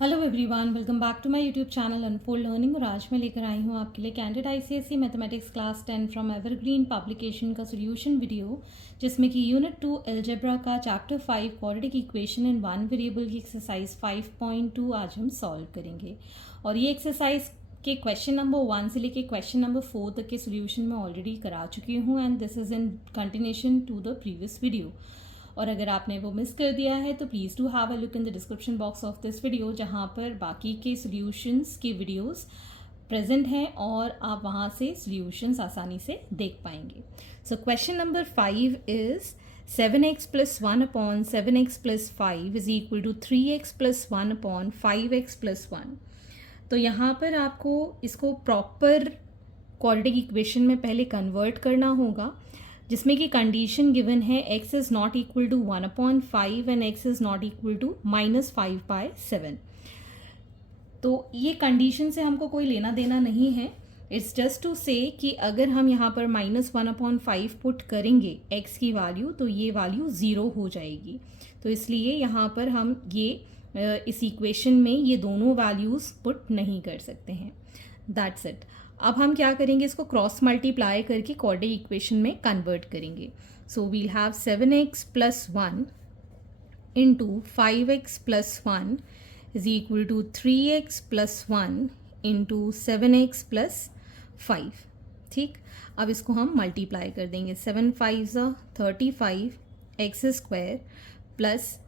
Hello everyone, welcome back to my YouTube channel Unfold Learning. और आज मैं लेकर आई हूँ आपके लिए candidate ICSE mathematics class 10 from Evergreen publication का सोल्यूशन वीडियो, जिसमें कि यूनिट 2 अलजेब्रा का chapter 5 quadratic equation in one variable की एक्सरसाइज 5.2 आज हम सॉल्व करेंगे। और ये एक्सरसाइज के क्वेश्चन नंबर 1 से लेके क्वेश्चन नंबर 4 तक के सोल्यूशन मैं ऑलरेडी करा चुकी हूँ and this is in continuation to the previous video. और अगर आपने वो मिस कर दिया है तो please do have a look in the description box of this video, जहाँ पर बाकी के सॉल्यूशंस के वीडियोस प्रेजेंट हैं और आप वहाँ से सॉल्यूशंस आसानी से देख पाएंगे। So question number 5 is 7x plus 1 upon 7x plus 5 is equal to 3x plus 1 upon 5x plus 1। तो यहाँ पर आपको इसको प्रॉपर क्वाड्रेटिक इक्वेशन में पहले कन्वर्ट करना होगा, जिसमें कि कंडीशन गिवन है x is not equal to 1/5 and x is not equal to -5/7। तो ये कंडीशन से हमको कोई लेना देना नहीं है। इट्स जस्ट टू से कि अगर हम यहाँ पर -1/5 पुट करेंगे x की वैल्यू तो ये वैल्यू 0 हो जाएगी। तो इसलिए यहाँ पर हम ये इस इक्वेशन में ये दोनों वैल्यूज़ पुट नहीं कर सकते हैं। That's it. अब हम क्या करेंगे, इसको क्रॉस मल्टीप्लाई करके क्वाड्रेटिक इक्वेशन में कन्वर्ट करेंगे। So we'll have 7x plus 1 into 5x plus 1 is equal to 3x plus 1 into 7x plus 5। ठीक, अब इसको हम मल्टीप्लाई कर देंगे। 7 5 35 x square plus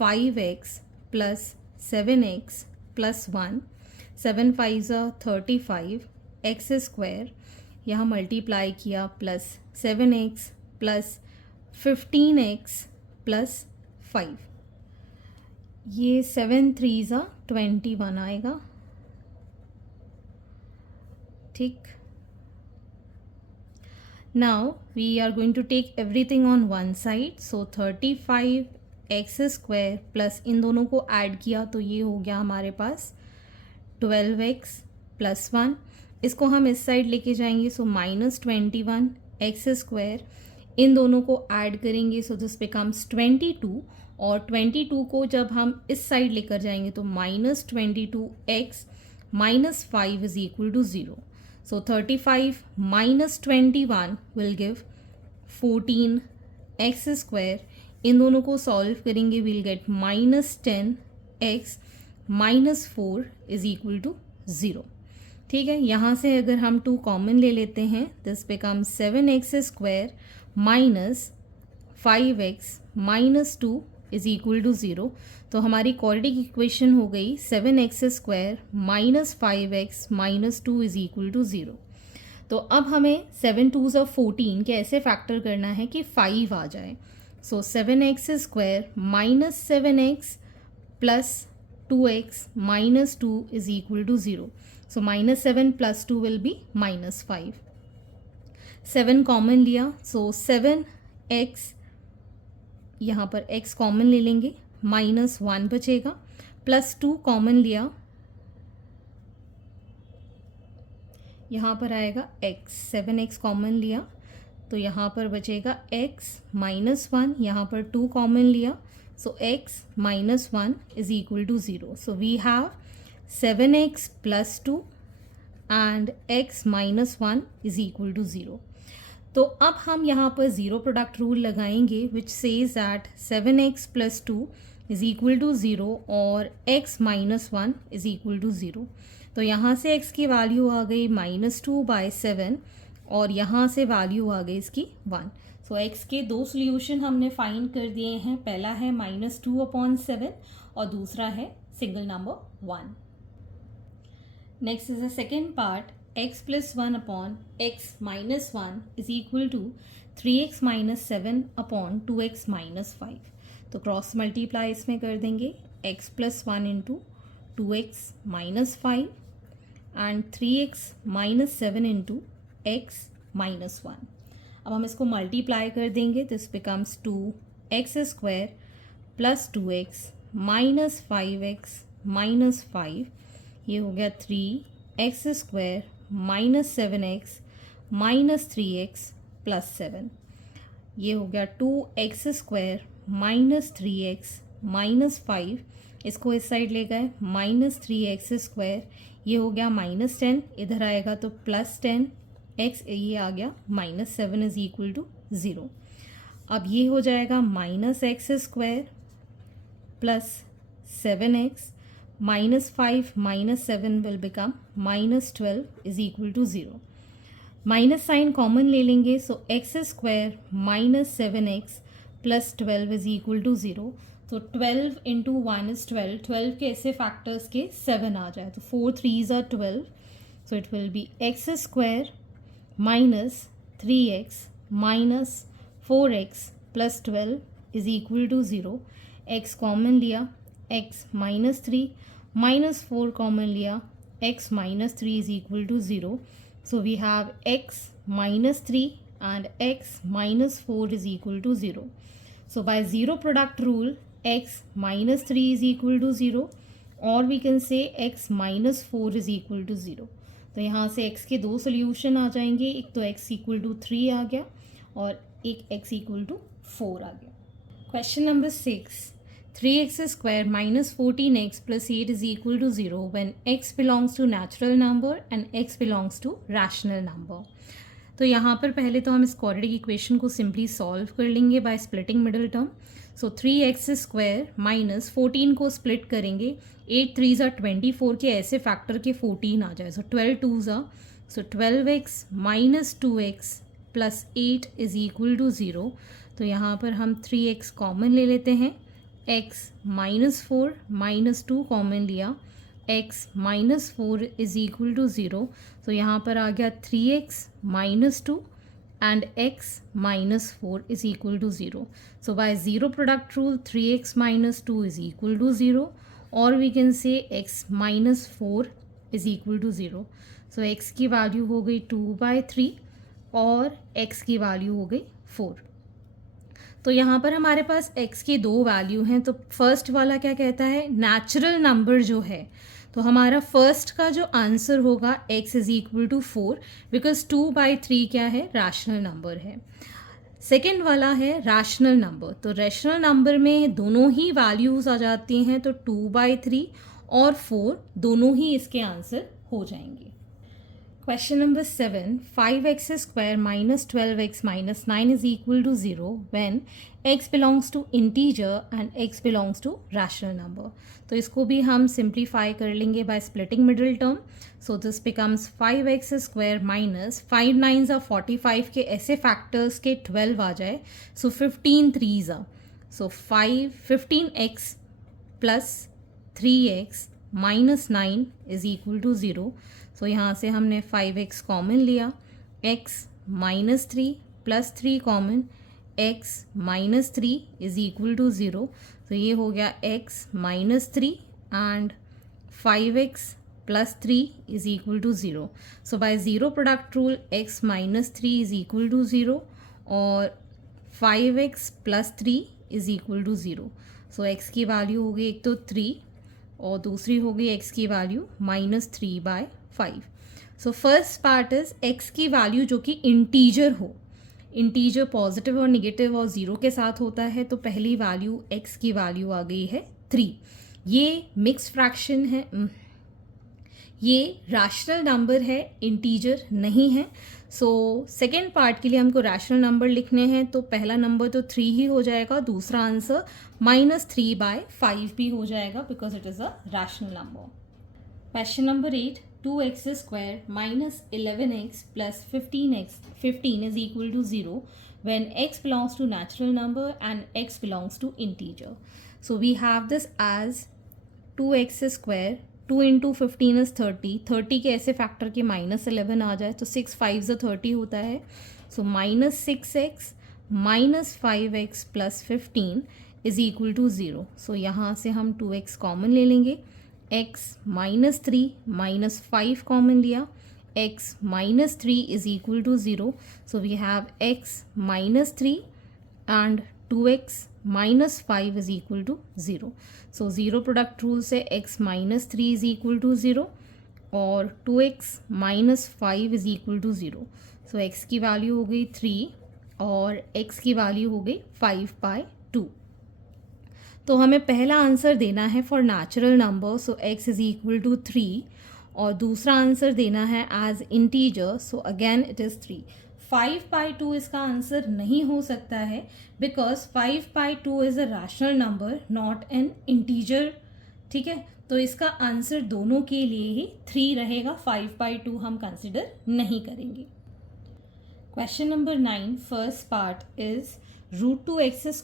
5x plus 7x plus 1, 7 5 35 x square, यहाँ मल्टीप्लाई किया प्लस 7x प्लस 15x प्लस 5, ये 7 3 21 आएगा। ठीक, now we are going to take everything on one side. So 35 x square plus इन दोनों को ऐड किया तो ये हो गया हमारे पास 12x प्लस 1। इसको हम इस साइड लेके जाएंगे, सो -21 एक्स स्क्वायर, इन दोनों को ऐड करेंगे सो दिस बिकम्स 22। और 22 को जब हम इस साइड लेकर जाएंगे तो -22x minus 5 is equal to 0। So 35 minus 21 will give 14 x square. इन दोनों को सॉल्व करेंगे, will get -10x minus 4 is equal to 0। ठीक है, यहाँ से अगर हम 2 कॉमन ले लेते हैं, this becomes 7x square minus 5x minus 2 is equal to 0। तो हमारी क्वाड्रेटिक इक्वेशन हो गई 7x square minus 5x minus 2 is equal to 0। तो अब हमें 7 2 14 के ऐसे फैक्टर करना है कि 5 आ जाए। So 7x square minus 7x plus 2x minus 2 is equal to 0। So -7 plus 2 will be -5। 7 common लिया, सो 7x, यहाँ पर x कॉमन ले लेंगे, -1 बचेगा, प्लस 2 कॉमन लिया, यहाँ पर आएगा x, 7x कॉमन लिया तो यहाँ पर बचेगा x -1, यहाँ पर 2 कॉमन लिया, so x -1 is equal to 0। So we have 7x plus 2 and x minus 1 is equal to 0। तो अब हम यहाँ पर ज़ीरो प्रोडक्ट रूल लगाएंगे which says that 7x plus 2 is equal to 0 और x minus 1 is equal to 0। तो यहाँ से x की वैल्यू आ गई -2/7 और यहाँ से वैल्यू आ गई इसकी 1। सो x के दो सोल्यूशन हमने फाइंड कर दिए हैं। पहला है -2/7 और दूसरा है single number 1। Next is the second part, x plus 1 upon x minus 1 is equal to 3x minus 7 upon 2x minus 5। तो क्रॉस मल्टीप्लाई इसमें कर देंगे, x plus 1 into 2x minus 5 and 3x minus 7 into x minus 1। अब हम इसको multiply कर देंगे, this becomes 2x square plus 2x minus 5x minus 5, ये हो गया 3x square minus 7x minus 3x plus 7, ये हो गया 2x square minus 3x minus 5 इसको इस साइड ले गए, -3x², ये हो गया -10, इधर आएगा तो +10x, ये आ गया -7 इज इक्वल टू 0। अब ये हो जाएगा -x² plus 7x, -5 -7 will become -12 is equal to 0। Minus sign common ले लेंगे, so x² -7x plus 12 is equal to 0। तो 12 इंटू 1 इज 12, 12 के ऐसे फैक्टर्स के 7 आ जाए तो 4 3s are 12, so it will be x² -3x -4x plus 12 is equal to 0। x common लिया, x -3 -4 common लिया, x -3 is equal to 0। So we have x -3 and x -4 is equal to 0. So by zero product rule, x -3 is equal to 0, or we can say x -4 is equal to 0. तो यहाँ से x के दो solution आ जाएंगे, एक तो x equal to 3 आ गया और एक x equal to 4 आ गया। Question number 6, 3x² -14x plus 8 is equal to 0 when x belongs to natural number and x belongs to rational number। तो यहाँ पर पहले तो हम इस क्वाड्रेटिक इक्वेशन को सिंपली सॉल्व कर लेंगे by splitting middle term. So 3x² -14 को स्प्लिट करेंगे, 8 3s are 24 के ऐसे फैक्टर के 14 आ जाए, so 12 2s are, so 12x -2x plus 8 is equal to 0। तो यहाँ पर हम 3x कॉमन ले लेते हैं, x -4 -2 कॉमन लिया, x -4 इज इक्वल टू 0। तो यहाँ पर आ गया 3x -2 and x -4 is equal to 0। So by zero product rule 3x -2 is equal to 0, और we can say x -4 is equal to 0। So x की वैल्यू हो गई 2/3 और x की वैल्यू हो गई 4। तो यहाँ पर हमारे पास x की दो वैल्यू हैं, तो फर्स्ट वाला क्या कहता है, नेचुरल नंबर जो है, तो हमारा फर्स्ट का जो आंसर होगा x is equal to 4, because 2/3 क्या है, रैशनल नंबर है। सेकेंड वाला है रैशनल नंबर, तो रैशनल नंबर में दोनों ही वैल्यूज़ आ जाती हैं, तो 2/3 और 4 दोनों ही इसके आंसर हो जाएंगे। Question number 7, 5x² -12x -9 is equal to 0 when x belongs to integer and x belongs to rational number। तो इसको भी हम सिंप्लीफाई कर लेंगे by splitting middle term. So this becomes 5x² -5 9s are 45 के ऐसे फैक्टर्स के 12 आ जाए, so 15 3s are, so 15x plus 3x -9 is equal to 0। So यहाँ से हमने 5x कॉमन लिया, x -3 plus 3 common, x -3 is equal to 0। तो ये हो गया x -3 and 5x plus 3 is equal to 0। So by zero product rule x -3 is equal to 0 और 5x plus 3 is equal to 0। So x की value हो गई एक तो 3 और दूसरी हो गई x की value -3/5। So first part is x की वैल्यू जो कि इंटीजर हो, इंटीजर पॉजिटिव और निगेटिव और 0 के साथ होता है, तो पहली वैल्यू x की वैल्यू आ गई है 3। ये मिक्स फ्रैक्शन है, ये रैशनल नंबर है, इंटीजर नहीं है। सो सेकेंड पार्ट के लिए हमको रैशनल नंबर लिखने हैं, तो पहला नंबर तो 3 ही हो जाएगा, दूसरा आंसर -3/5 भी हो जाएगा because it is a rational number. Question number 8, 2x² -11x plus 15 is equal to 0 when x belongs to natural number and x belongs to integer। So we have this as 2x², 2 into 15 is 30, 30 के ऐसे factor के -11 आ जाए तो 6 5s are 30 होता है। So -6x -5x plus 15 is equal to 0। So यहाँ से हम 2x कॉमन ले लेंगे, x -3 -5 कॉमन लिया, x -3 is equal to 0। So we have x -3 and 2x -5 is equal to 0। So zero product rule से x -3 is equal to 0 और 2x -5 is equal to 0। So x की value हो गई 3 और x की value हो गई 5/2। तो हमें पहला आंसर देना है for natural number, so x is equal to 3, और दूसरा आंसर देना है as integer, so again it is 3। 5/2 इसका आंसर नहीं हो सकता है because 5/2 is a rational number not an integer. ठीक है, तो इसका आंसर दोनों के लिए ही 3 रहेगा, 5/2 हम कंसिडर नहीं करेंगे। Question number 9 first part is √2x² +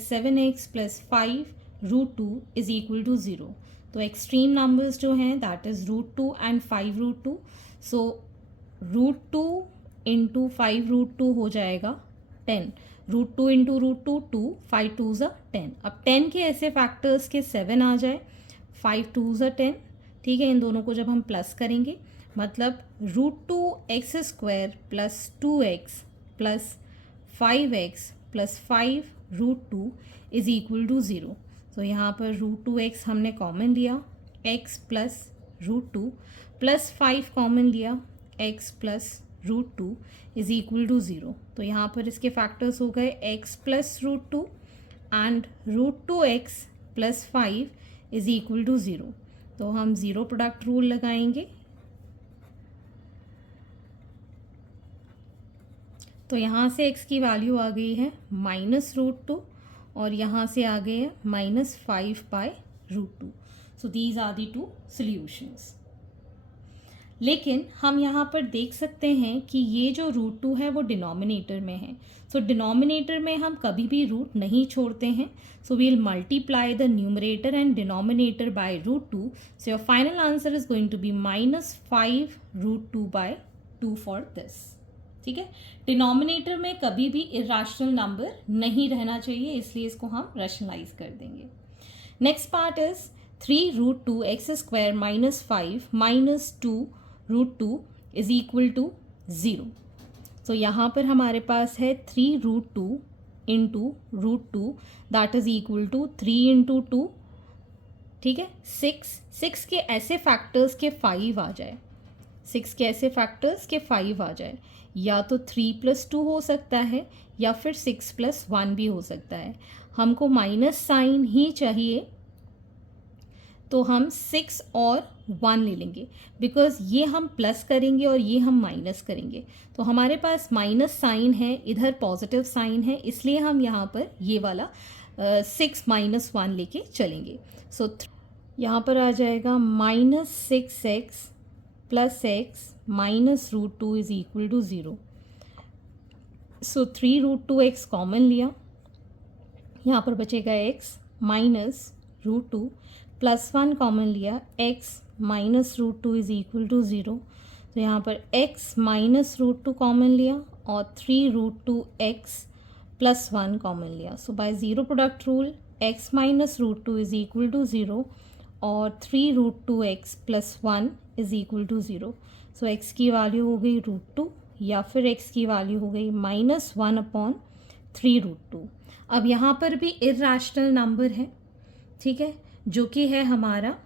7x + 5√2 is equal to 0। तो एक्सट्रीम नंबर्स जो हैं that is √2 and 5√2, so √2 into 5√2 हो जाएगा 10, √2 इंटू √2 2, 5 2 ज़ा 10। अब 10 के ऐसे फैक्टर्स के 7 आ जाए, 5 2 ज़ा 10, ठीक है, इन दोनों को जब हम प्लस करेंगे मतलब √2x² + 2x + 5x + 5√2 is equal to 0। तो यहाँ पर √2x हमने कॉमन लिया, x + √2 + 5 कॉमन लिया, x + √2 इज इक्वल टू 0। तो यहाँ पर इसके फैक्टर्स हो गए x + √2 and √2x + 5 is equal to 0। तो हम ज़ीरो प्रोडक्ट रूल लगाएंगे। तो यहाँ से x की वैल्यू आ गई है -√2 और यहाँ से आ गए है -5/√2। So these are the two solutions. लेकिन हम यहाँ पर देख सकते हैं कि ये जो √2 है वो डिनोमिनेटर में है। सो डिनोमिनेटर में हम कभी भी रूट नहीं छोड़ते हैं, so we'll multiply the numerator and denominator by √2। So your final answer is going to be -5√2/2 for this. ठीक है, डिनोमिनेटर में कभी भी इरेशनल नंबर नहीं रहना चाहिए, इसलिए इसको हम रैशनलाइज कर देंगे। Next part is 3√2x² - 5 - 2√2 is equal to 0। तो यहाँ पर हमारे पास है 3√2 into √2 that is equal to 3 into 2, ठीक है, 6 के ऐसे फैक्टर्स के 5 आ जाए, 6 के ऐसे फैक्टर्स के 5 आ जाए, या तो 3 + 2 हो सकता है या फिर 6 + 1 भी हो सकता है। हमको माइनस साइन ही चाहिए, तो हम 6 और 1 ले लेंगे बिकॉज ये हम प्लस करेंगे और ये हम माइनस करेंगे, तो हमारे पास माइनस साइन है, इधर पॉजिटिव साइन है, इसलिए हम यहाँ पर ये वाला 6 - 1 लेके चलेंगे। सो यहाँ पर आ जाएगा -6x + x -√2 is equal to 0। So 3√2x common लिया, यहाँ पर बचेगा x -√2 + 1 कॉमन लिया, x -√2 इज इक्वल टू 0। तो यहाँ पर x -√2 कॉमन लिया और 3√2x + 1 कॉमन लिया। So by zero product rule x -√2 is equal to 0 और 3√2x + 1 is equal to 0। So x की वैल्यू हो गई √2 या फिर x की वैल्यू हो गई -1/3√2। अब यहाँ पर भी इर्रेशनल नंबर है, ठीक है, जो कि है हमारा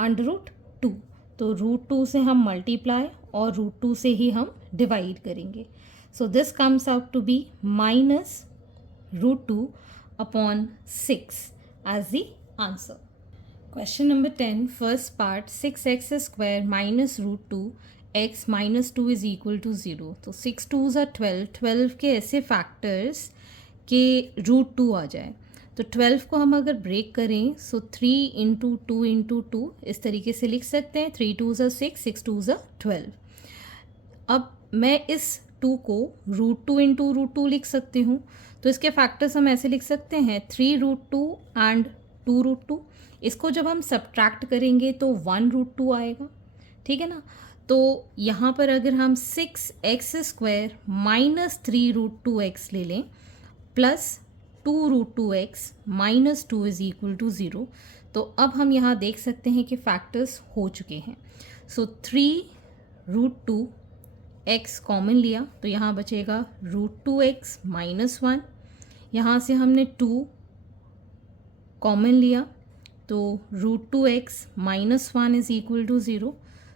√2। तो √2 से हम मल्टीप्लाई और √2 से ही हम डिवाइड करेंगे। So this comes out to be -√2/6 as the answer. Question number 10 first part 6x² - √2x - 2 is equal to 0। तो 6 2s are 12, 12 के ऐसे फैक्टर्स के √2 आ जाए, तो 12 को हम अगर ब्रेक करें सो 3 इंटू 2 इंटू 2 इस तरीके से लिख सकते हैं, 3 2s are 6, 6 2s are 12। अब मैं इस 2 को √2 इंटू √2 लिख सकती हूँ, तो इसके फैक्टर्स हम ऐसे लिख सकते हैं 3√2 एंड 2√2। इसको जब हम सब्ट्रैक्ट करेंगे तो 1√2 आएगा, ठीक है ना। तो यहाँ पर अगर हम 6x² - 3√2x ले लें plus 2√2x - 2 is equal to 0, तो अब हम यहाँ देख सकते हैं कि फैक्टर्स हो चुके हैं। सो 3√2x कॉमन लिया, तो यहाँ बचेगा √2x - 1, यहाँ से हमने 2 कॉमन लिया, तो √2x - 1 is equal to 0।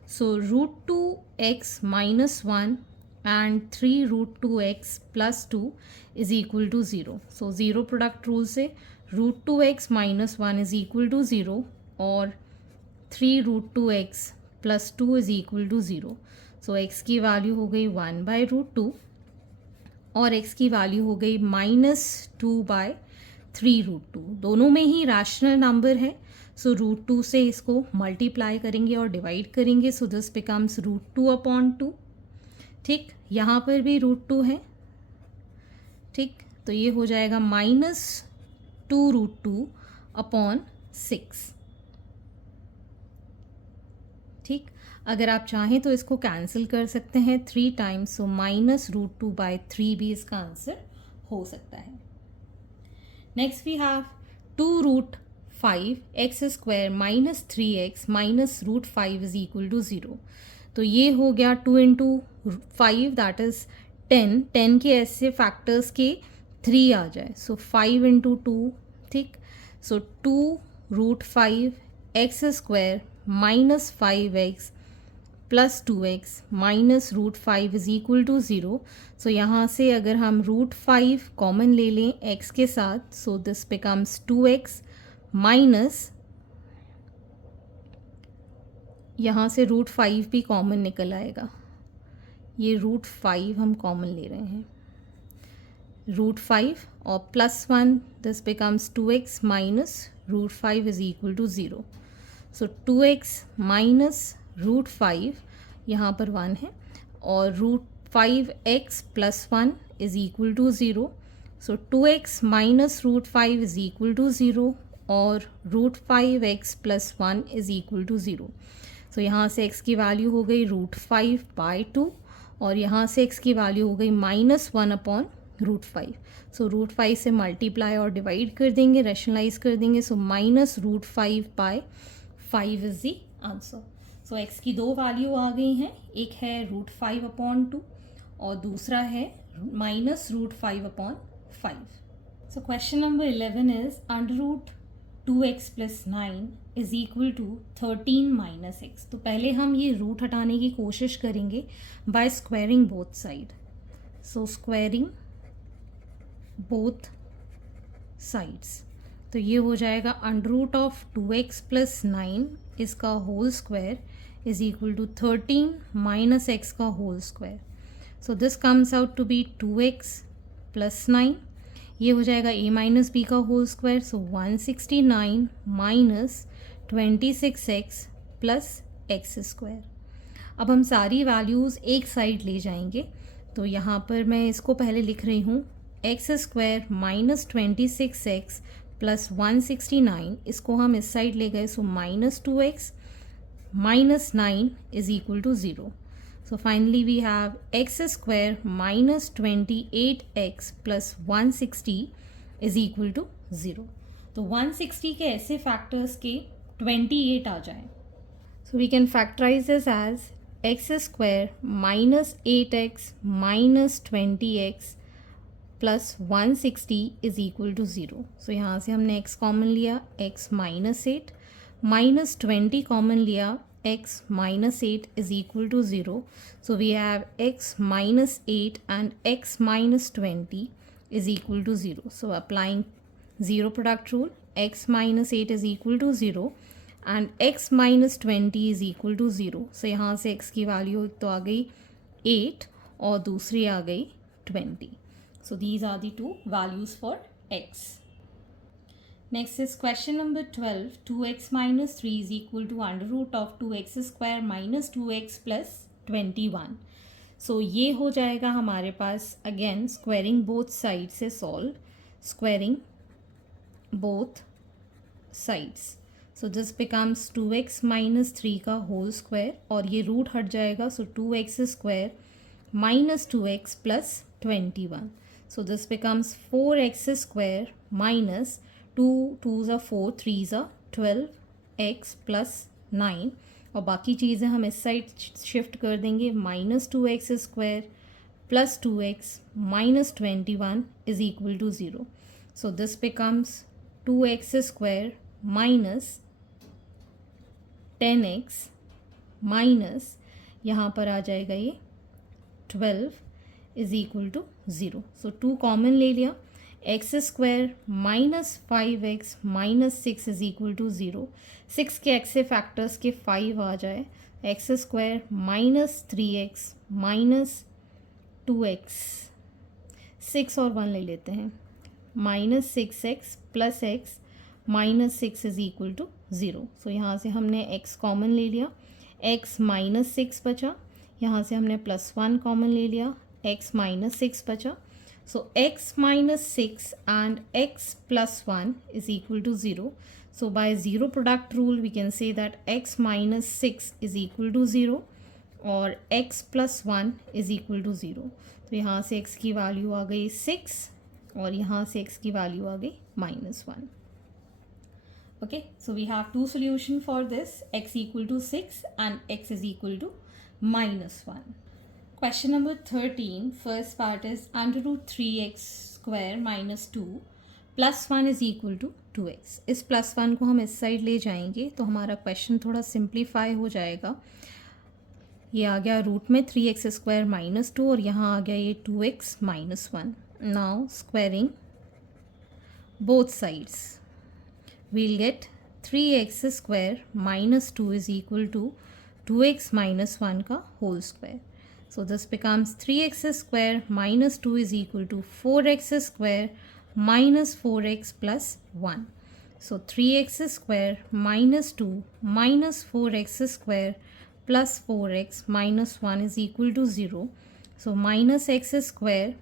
So √2x - 1 and 3√2x + 2 is equal to 0। So zero product rule से √2x minus 1 is equal to 0 और 3√2x plus 2 is equal to 0। So x की वैल्यू हो गई 1/√2 और x की वैल्यू हो गई -2/3√2। दोनों में ही रैशनल नंबर है, सो √2 से इसको मल्टीप्लाई करेंगे और डिवाइड करेंगे, सो दिस बिकम्स √2/2। ठीक, यहाँ पर भी √2 है। ठीक, तो ये हो जाएगा -2√2/6। ठीक, अगर आप चाहें तो इसको कैंसिल कर सकते हैं 3 टाइम्स, सो -√2/3 भी इसका आंसर हो सकता है। Next we have 2√5x² minus 3x minus √5 is equal to 0। तो ये हो गया 2 इंटू 5 दैट इज 10। 10 के ऐसे फैक्टर्स के 3 आ जाए, सो 5 इंटू 2। ठीक, so 2√5x² minus 5x plus 2x minus √5 is equal to 0। So यहाँ से अगर हम √5 कॉमन ले लें x के साथ, so this becomes 2x minus, यहाँ से √5 भी कॉमन निकल आएगा, ये √5 हम कॉमन ले रहे हैं, √5 और plus 1 this becomes 2x minus √5 is equal to 0। So 2x minus √5, यहाँ पर 1 है, और √5x plus 1 is equal to 0। So 2x minus √5 is equal to 0 और √5x plus 1 is equal to 0। So यहाँ से x की वैल्यू हो गई √5/2 और यहाँ से x की वैल्यू हो गई -1/√5। सो √5 से मल्टीप्लाई और डिवाइड कर देंगे, रैशनलाइज कर देंगे, सो -√5/5 is the answer. So x की दो वैल्यू आ गई हैं, एक है √5/2 और दूसरा है -√5/5। So question number 11 is √2x plus 9 is equal to 13 minus x। तो पहले हम ये रूट हटाने की कोशिश करेंगे by squaring both side. So squaring both sides, तो ये हो जाएगा √2x प्लस 9 इसका whole square is equal to 13 minus x का whole square. So this comes out to be 2x plus 9, ये हो जाएगा a माइनस b का whole square, so 169 minus 26x plus x square. अब हम सारी वैल्यूज़ एक साइड ले जाएंगे, तो यहाँ पर मैं इसको पहले लिख रही हूँ x² माइनस 26x प्लस 169, इसको हम इस साइड ले गए, so -2x minus 9 is equal to 0। So finally we have x² minus 28x plus 160 is equal to 0। तो 160 के ऐसे फैक्टर्स के 28 आ जाए, so we can factorise this as x² minus 8x minus 20x plus 160 is equal to 0। So यहाँ से हमने x common लिया, x माइनस 8 माइनस 20 कॉमन लिया, x minus 8 is equal to 0। So we have x minus 8 and x minus 20 is equal to 0। So applying zero product rule, x minus 8 is equal to 0 and x minus 20 is equal to 0। So यहाँ से x की value एक तो आ गई 8 और दूसरी आ गई 20। So these are the two values for x. Next is question number 12. 2x minus 3 is equal to under root of 2x square minus 2x plus 21. So ये हो जाएगा हमारे पास again squaring both sides से solve. Squaring both sides. So this becomes 2x minus 3 का whole square और ये root हट जाएगा. So 2x square minus 2x plus 21. So this becomes 4x square minus 2 2s are 4 3s are 12x plus 9 और बाकी चीज़ें हम इस साइड शिफ्ट कर देंगे, -2x square plus 2x minus 21 is equal to 0. So this becomes 2x square minus 10x minus यहाँ पर आ जाएगा ये 12 is equal to 0। So 2 common ले लिया, x square minus 5x minus 6 is equal to 0. 6 के x से फैक्टर्स के 5 आ जाए. X square minus 3x minus 2x, 6 और 1 ले लेते हैं, minus 6x plus x minus 6 is equal to 0. So यहाँ से हमने x कॉमन ले लिया, x माइनस 6 बचा. यहाँ से हमने प्लस 1 कॉमन ले लिया, x माइनस 6 बचा. So x minus 6 and x plus 1 is equal to 0. So by zero product rule we can say that x minus 6 is equal to 0 और x plus 1 is equal to 0. तो यहाँ से x की value आ गई 6 और यहाँ से x की वैल्यू आ गई -1. Okay, so we have two solution for this, x equal to 6 and x is equal to -1. Question number 13, first part is under root 3x square minus 2 plus 1 is equal to 2x. इस plus 1 को हम इस side ले जाएंगे तो हमारा question थोड़ा simplify हो जाएगा. ये आ गया रूट में 3x स्क्वायर माइनस 2 और यहाँ आ गया ये 2x minus 1. Now squaring both sides we'll get 3x square minus 2 is equal to 2x minus 1 का whole square. So this becomes 3x square minus 2 is equal to 4x square minus 4x plus 1. So 3x square minus 2 minus 4x square plus 4x minus 1 is equal to 0. So minus x square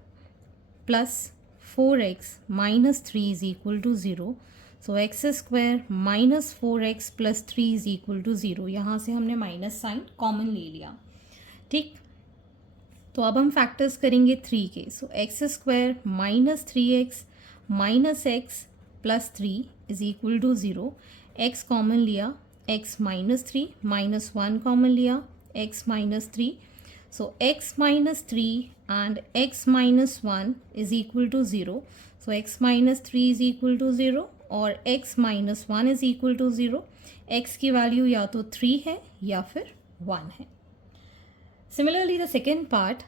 plus 4x minus 3 is equal to 0. So x square minus 4x plus 3 is equal to 0. यहाँ से हमने minus sign common ले लिया. ठीक, तो अब हम factors करेंगे 3 के. So x square minus 3x minus x plus 3 is equal to 0. X common लिया, एक्स माइनस 3 माइनस 1 कॉमन लिया, x minus 3. So x minus 3 and x minus 1 is equal to 0. So x minus 3 is equal to 0 और x minus 1 is equal to 0. X की value या तो 3 है या फिर 1 है. Similarly, the second part,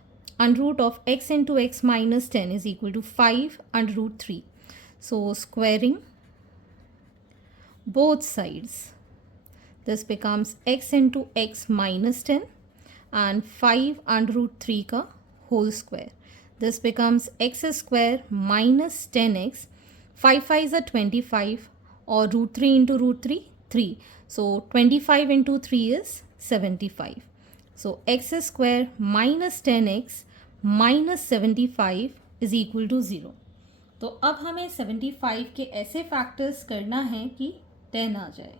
under root of x into x minus 10 is equal to 5 under root 3. So, squaring both sides, this becomes x into x minus 10 and 5 under root 3 ka whole square. This becomes x square minus 10x, 5 5 is 25 or root 3 into root 3, 3. So, 25 into 3 is 75. So x square minus 10x minus 75 is equal to 0. तो अब हमें 75 के ऐसे factors करना है कि 10 आ जाए.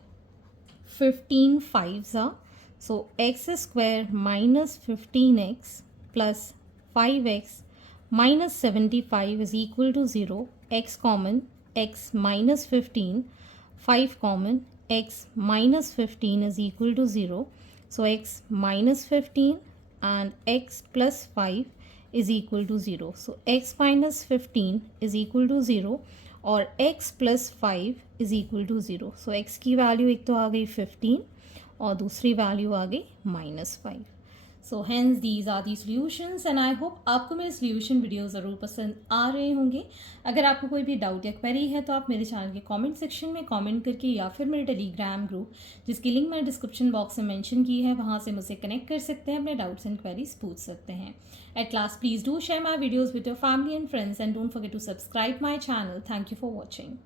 15 5s are, so x square minus 15x plus 5x minus 75 is equal to 0. x common, x minus 15, 5 common, x minus 15 is equal to 0. So x minus 15 and x plus 5 is equal to 0. So x minus 15 is equal to 0 और x plus 5 is equal to 0. So x की value एक तो आ गई 15 और दूसरी value आ गई -5. So hence these are the solutions and I hope आपको मेरे सॉल्यूशन वीडियो ज़रूर पसंद आ रहे होंगे. अगर आपको कोई भी डाउट या क्वेरी है तो आप मेरे चैनल के कमेंट सेक्शन में कमेंट करके या फिर मेरे टेलीग्राम ग्रुप जिसकी लिंक मैंने डिस्क्रिप्शन बॉक्स में मेंशन की है वहाँ से मुझसे कनेक्ट कर सकते हैं, अपने डाउट्स एंड क्वेरीज पूछ सकते हैं. At last please do share my videos with your family and friends and don't forget to subscribe my channel. Thank you for watching.